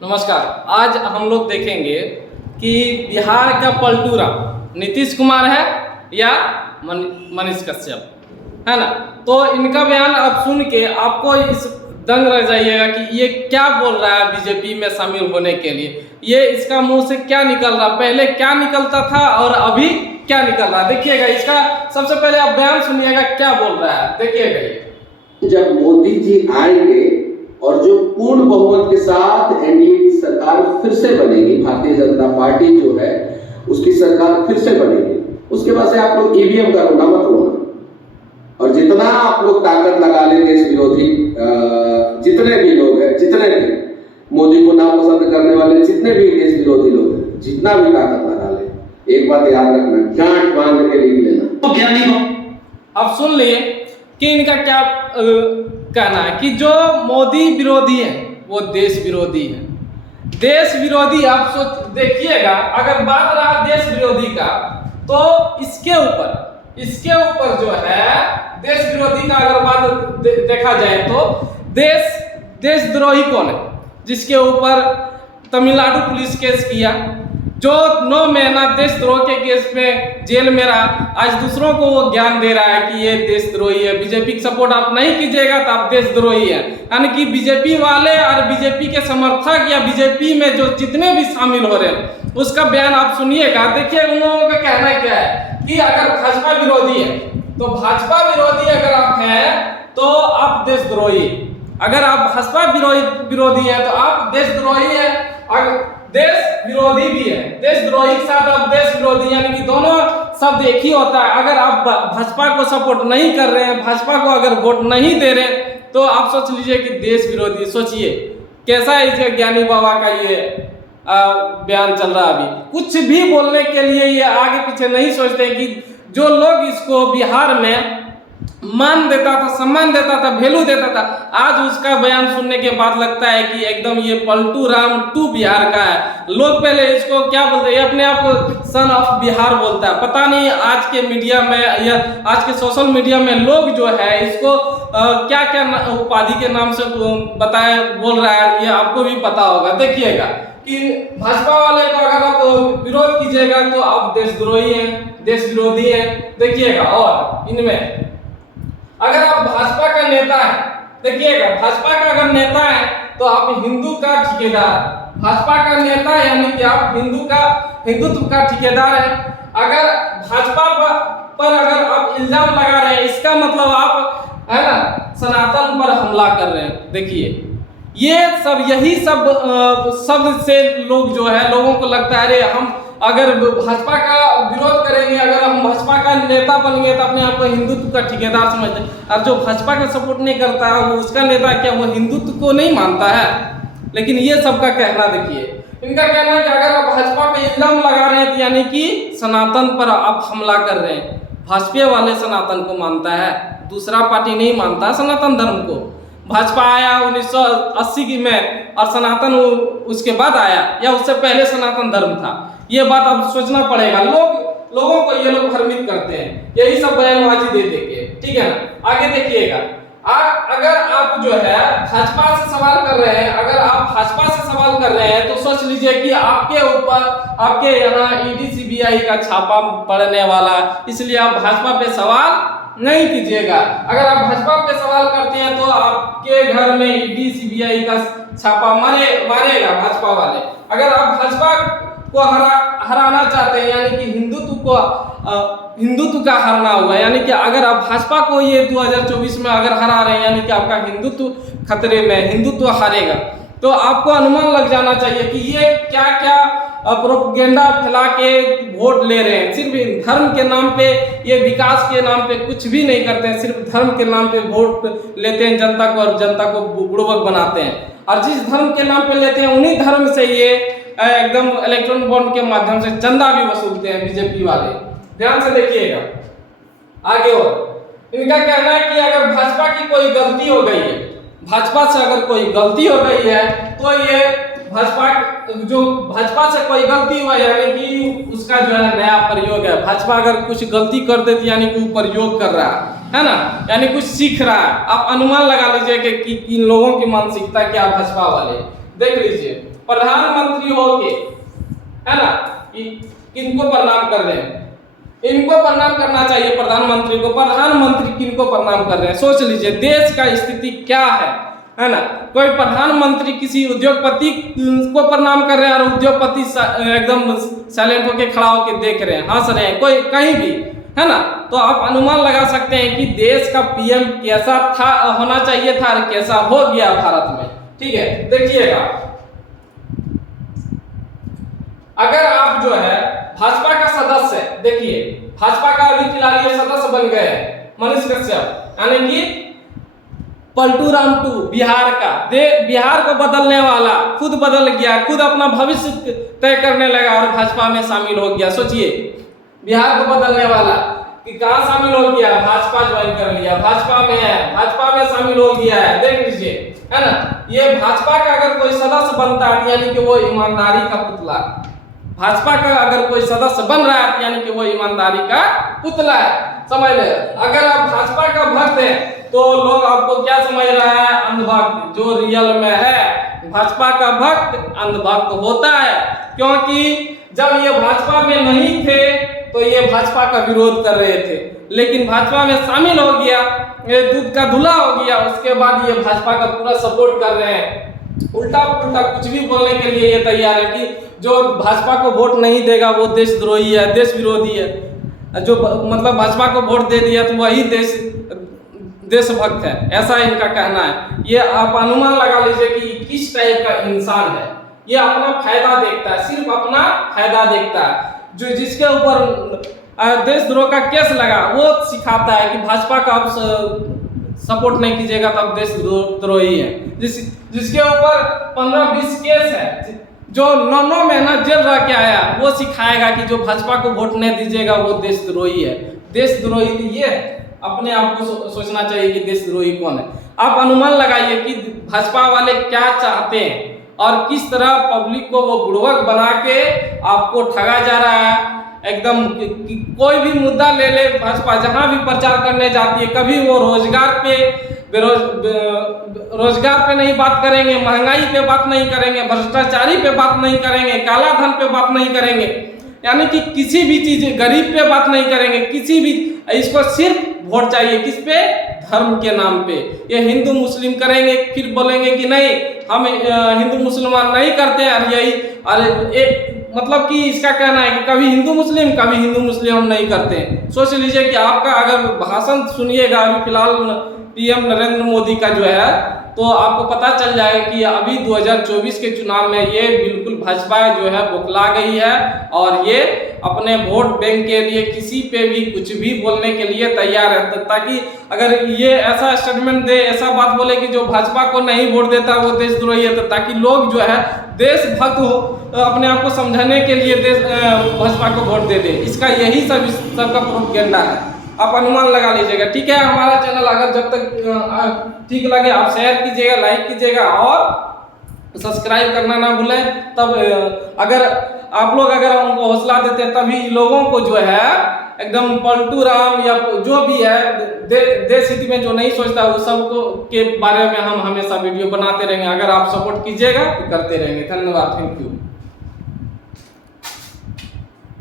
नमस्कार। आज हम लोग देखेंगे कि बिहार का पलटू राम नीतीश कुमार है या मनीष कश्यप है ना। तो इनका बयान अब सुन के आपको इस दंग रह जाइएगा कि ये क्या बोल रहा है बीजेपी में शामिल होने के लिए। ये इसका मुंह से क्या निकल रहा, पहले क्या निकलता था और अभी क्या निकल रहा है। देखिएगा, इसका सबसे पहले आप बयान सुनिएगा क्या बोल रहा है। देखिएगा, ये जब मोदी जी आएंगे और जो पूर्ण बहुमत के साथ एनडीए की सरकार फिर से बनेगी, भारतीय जनता पार्टी जो है उसकी सरकार फिर से बनेगी, उसके बाद से आप लोग ईवीएम का रोना मत रोना। और जितना आप लोग ताकत लगा ले देश विरोधी जितने भी लोग हैं, जितने भी मोदी को नापसंद करने वाले जितने भी देश विरोधी लोग हैं, जितना भी ताकत लगा ले, एक बात याद रखना, गांठ बांध के लिख लेना। तो ज्ञानी अब सुन लिए कि इनका क्या कहना है कि जो मोदी विरोधी है वो देश विरोधी है। देश विरोधी आप सोच देखिएगा, अगर बात रहा देश विरोधी का तो इसके ऊपर जो है देश विरोधी का अगर बात देखा जाए तो देशद्रोही कौन है, जिसके ऊपर तमिलनाडु पुलिस केस किया, जो 9 महीना देशद्रोह के केस में जेल में रहा, आज दूसरों को वो ज्ञान दे रहा है कि ये देशद्रोही है। बीजेपी की सपोर्ट आप नहीं कीजिएगा तो आप देशद्रोही है। यानी कि बीजेपी वाले और बीजेपी के समर्थक या बीजेपी में जो जितने भी शामिल हो रहे हैं उसका बयान आप सुनिएगा। देखिए उन लोगों का कहना क्या है कि अगर भाजपा विरोधी है तो भाजपा विरोधी अगर आप हैं तो आप देशद्रोही, अगर आप भाजपा विरोधी है तो आप देशद्रोही है, अगर देश विरोधी भी है, देशद्रोही के साथ आप देश विरोधी, यानी कि दोनों शब्द एक ही होता है। अगर आप भाजपा को सपोर्ट नहीं कर रहे हैं, भाजपा को अगर वोट नहीं दे रहे तो आप सोच लीजिए कि देश विरोधी। सोचिए कैसा है इस ज्ञानी बाबा का ये बयान चल रहा है। अभी कुछ भी बोलने के लिए ये आगे पीछे नहीं सोचते कि जो लोग इसको बिहार में मान देता था, सम्मान देता था, वैल्यू देता था, आज उसका बयान सुनने के बाद लगता है कि एकदम ये पलटू राम 2 बिहार का है। लोग पहले इसको क्या बोलते हैं, अपने आप को सन ऑफ बिहार बोलता है। पता नहीं आज के मीडिया में या आज के सोशल मीडिया में लोग जो है इसको क्या क्या उपाधि के नाम से बताए बोल रहा है, ये आपको भी पता होगा। देखिएगा कि भाजपा वाले को अगर आप विरोध कीजिएगा तो आप देशद्रोही हैं, देश विरोधी हैं। देखिएगा, और इनमें अगर आप भाजपा का नेता है, देखिएगा भाजपा का अगर नेता है तो आप हिंदू का ठेकेदार, भाजपा का नेता यानी कि आप हिंदुत्व का ठेकेदार है। अगर भाजपा पर अगर आप इल्जाम लगा रहे हैं इसका मतलब आप है ना सनातन पर हमला कर रहे हैं। देखिए ये सब यही सब शब्द से लोग जो है, लोगों को लगता है अरे हम अगर भाजपा का विरोध करेंगे, अगर हम भाजपा का नेता बन गए तो अपने आप को हिंदुत्व का ठेकेदार समझते हैं। और जो भाजपा का सपोर्ट नहीं करता है वो उसका नेता क्या वो हिंदुत्व को नहीं मानता है। लेकिन ये सबका कहना देखिए, इनका कहना है कि अगर आप भाजपा पे इल्जाम लगा रहे हैं तो यानी कि सनातन पर आप हमला कर रहे हैं। भाजपा वाले सनातन को मानता है, दूसरा पार्टी नहीं मानता सनातन धर्म को। भाजपा आया 1980 में और सनातन उसके बाद आया या उससे पहले सनातन धर्म था, ये बात अब सोचना पड़ेगा। लोगों को ये लोग भ्रमित करते हैं, यही सब बयानबाजी दे देंगे, ठीक है ना। आगे देखिएगा, अगर आप जो है भाजपा से सवाल कर रहे हैं, अगर आप भाजपा से सवाल कर रहे हैं तो सोच लीजिए कि आपके ऊपर आपके यहाँ ईडी सीबीआई का छापा पड़ने वाला है, इसलिए आप भाजपा पे सवाल नहीं कीजिएगा। अगर आप भाजपा पे सवाल करते हैं तो आपके घर में ईडी सीबीआई का छापा मारेगा भाजपा वाले। अगर आप भाजपा को हराना चाहते हैं यानी कि हिंदुत्व का हराना हुआ, यानी कि अगर आप भाजपा को ये 2024 में अगर हरा रहे हैं यानी कि आपका हिंदुत्व खतरे में, हिंदुत्व हारेगा, तो आपको अनुमान लग जाना चाहिए कि ये क्या क्या प्रोपेगेंडा फैला के वोट ले रहे हैं। सिर्फ धर्म के नाम पे, ये विकास के नाम पे कुछ भी नहीं करते हैं, सिर्फ धर्म के नाम पे वोट लेते हैं जनता को और जनता को बुड़बक बनाते हैं। और जिस धर्म के नाम पे लेते हैं उन्हीं धर्म से ये एकदम इलेक्ट्रॉनिक बॉन्ड के माध्यम से चंदा भी वसूलते हैं बीजेपी वाले। ध्यान से देखिएगा आगे। और इनका कहना है कि अगर भाजपा की कोई गलती हो गई है, भाजपा से अगर कोई गलती हो गई है तो ये भाजपा से कोई गलती हुआ यानी कि उसका जो है नया प्रयोग है। भाजपा अगर कुछ गलती कर देती यानी कि वो प्रयोग कर रहा है ना, यानी कुछ सीख रहा है। आप अनुमान लगा लीजिए कि इन लोगों की मानसिकता क्या, भाजपा वाले। देख लीजिए प्रधानमंत्री होके, है ना, कि किनको प्रणाम कर रहे हैं, इनको प्रणाम करना चाहिए प्रधानमंत्री को। प्रधानमंत्री किनको प्रणाम कर रहे हैं, सोच लीजिए देश का स्थिति क्या है ना। कोई प्रधानमंत्री किसी उद्योगपति को प्रणाम कर रहे हैं और उद्योगपति एकदम साइलेंट होके खड़ा होके देख रहे हैं, हंस रहे हैं, कोई कहीं भी, है ना। तो आप अनुमान लगा सकते हैं कि देश का पीएम कैसा था, होना चाहिए था और कैसा हो गया भारत में। ठीक है, देखिएगा, अगर आप जो है भाजपा का सदस्य, देखिए भाजपा का अभी फिलहाल ये सदस्य बन गए हैं मनीष कश्यप, यानी कि पलटू राम टू बिहार का, बिहार को बदलने वाला खुद बदल गया, खुद अपना भविष्य तय करने लगा और भाजपा में शामिल हो गया। सोचिए, बिहार को बदलने वाला कि कहाँ शामिल हो गया, भाजपा ज्वाइन कर लिया, भाजपा में है, भाजपा में शामिल हो गया है। देख लीजिए, है ना, ये भाजपा का अगर कोई सदस्य बनता है यानी कि वो ईमानदारी का पुतला, भाजपा का अगर कोई सदस्य बन रहा है यानी कि वो ईमानदारी का पुतला है, समझ ले। अगर आप भाजपा का भक्त है तो लोग आपको क्या समझ रहा है, अंधभक्त। जो रियल में है भाजपा का भक्त अंधभक्त होता है, क्योंकि जब ये भाजपा में नहीं थे तो ये भाजपा का विरोध कर रहे थे, लेकिन भाजपा में शामिल हो गया, ये दूध का धुला हो गया, उसके बाद ये भाजपा का पूरा सपोर्ट कर रहे हैं। उल्टा पुल्टा कुछ भी बोलने के लिए ये तैयार है कि जो भाजपा को वोट नहीं देगा वो देशद्रोही है, देश विरोधी है, जो मतलब भाजपा को वोट दे दिया तो वही देशभक्त है, ऐसा इनका कहना है। ये आप अनुमान लगा लीजिए कि किस टाइप का इंसान है। ये अपना फायदा देखता है, सिर्फ अपना फायदा देखता है। जो जिसके ऊपर देशद्रोह का केस लगा वो सिखाता है कि भाजपा का आप सपोर्ट नहीं कीजिएगा तब देशद्रोही है। जिसके ऊपर 15-20 केस है, जो 9 महीना जेल रह के आया, वो सिखाएगा कि जो भाजपा को वोट नहीं दीजिएगा वो देशद्रोही है। देशद्रोही तो ये है, अपने आप को सोचना चाहिए कि देशद्रोही कौन है। आप अनुमान लगाइए कि भाजपा वाले क्या चाहते हैं और किस तरह पब्लिक को वो बुड़वक बना के आपको ठगा जा रहा है। एकदम कोई भी मुद्दा ले ले, भाजपा जहां भी प्रचार करने जाती है, कभी वो रोजगार पे नहीं बात करेंगे, महंगाई पे बात नहीं करेंगे, भ्रष्टाचारी पे बात नहीं करेंगे, काला धन पे बात नहीं करेंगे, यानी कि किसी भी चीज, गरीब पे बात नहीं करेंगे, किसी भी। इसको सिर्फ वोट चाहिए, किस पे, धर्म के नाम पे। ये हिंदू मुस्लिम करेंगे, फिर बोलेंगे कि नहीं हम हिंदू मुसलमान नहीं करते, और यही और मतलब कि इसका कहना है कि कभी हिंदू मुस्लिम हम नहीं करते। सोच लीजिए कि आपका अगर भाषण सुनिएगा अभी फिलहाल पीएम नरेंद्र मोदी का जो है, तो आपको पता चल जाएगा कि अभी 2024 के चुनाव में ये बिल्कुल भाजपा जो है बौखला गई है और ये अपने वोट बैंक के लिए किसी पे भी कुछ भी बोलने के लिए तैयार है, ताकि अगर ये ऐसा स्टेटमेंट दे, ऐसा बात बोले कि जो भाजपा को नहीं वोट देता वो देशद्रोही है, तो ताकि लोग जो है देशभक्त हो, अपने आप को समझाने के लिए भाजपा को वोट दे दे। इसका यही सबका प्रोपेगेंडा है। आप अनुमान लगा लीजिएगा। ठीक है, हमारा चैनल अगर जब तक ठीक लगे आप शेयर कीजिएगा, लाइक कीजिएगा और सब्सक्राइब करना ना भूलें। तब अगर आप लोग अगर उनको हौसला देते तभी लोगों को जो है एकदम पलटू राम या जो भी है देश हित में जो नहीं सोचता वो सबको के बारे में हम हमेशा वीडियो बनाते रहेंगे। अगर आप सपोर्ट कीजिएगा तो करते रहेंगे। धन्यवाद, थैंक यू।